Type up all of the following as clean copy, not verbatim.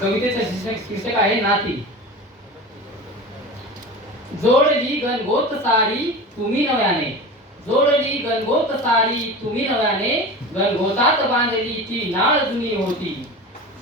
कवितेचं शीर्षक आहे नाती. जोडली गणगोत सारी तुम्ही नव्याने, जोडली गणगोत सारी तुम्ही नव्याने, गणगोतात बांधली ती नाळ जुनी होती.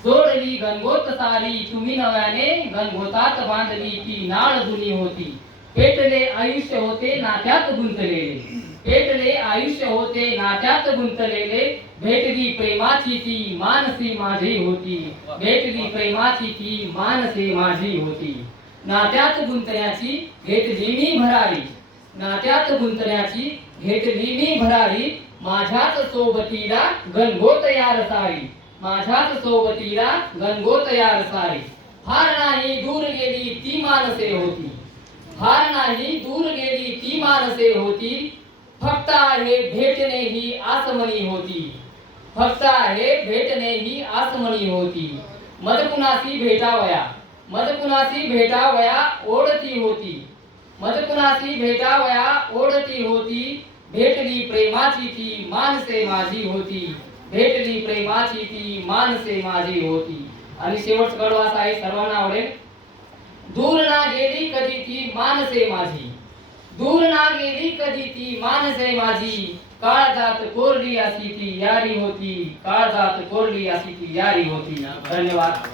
जोडली गणगोत सारी तुम्ही नव्याने, गणगोतात बांधली ती नाळ जुनी होती. पेटले आयुष्य होते नात्यात गुंतलेले, पेटले आयुष्य होते नात्यात गुंतलेले, भेटली प्रेमाची ती मानसी माझी होती, भेटली प्रेमाची ती मानसी माझी होती. नात्यात गुंतण्याची घेतली मी भरारी, नात्यात गुंतण्याची घेतली मी भरारी, माझ्याच सोबतीला गणगोत यार सारी, माझ्याच सोबतीला गणगोत यार सारी. फार नाही दूर गेली ती मानसे होती, फार नाही दूर गेली ती मानसे होती, फक्त आहे भेटणे ही आसमनी होती, फक्त आहे भेटणे ही आसमनी होती. मद कुणासी भेटावया, मद कुणासी भेटावया ओढती होती, मद कुणासी भेटावया ओढती होती, भेटली प्रेमाची ती मानसे माझी होती, भेटली प्रेमाची ती मानसे माझी होती. आणि शेवटचा कडवा असा आहे, सर्वांना आवडेल. दूर ना गेली कधी ती मानसे माझी, दूर ना गेली कधी ती मानसे माझी, काळजात कोरली अशी ती यारी होती, काळजात कोरली अशी ती यारी होती. धन्यवाद.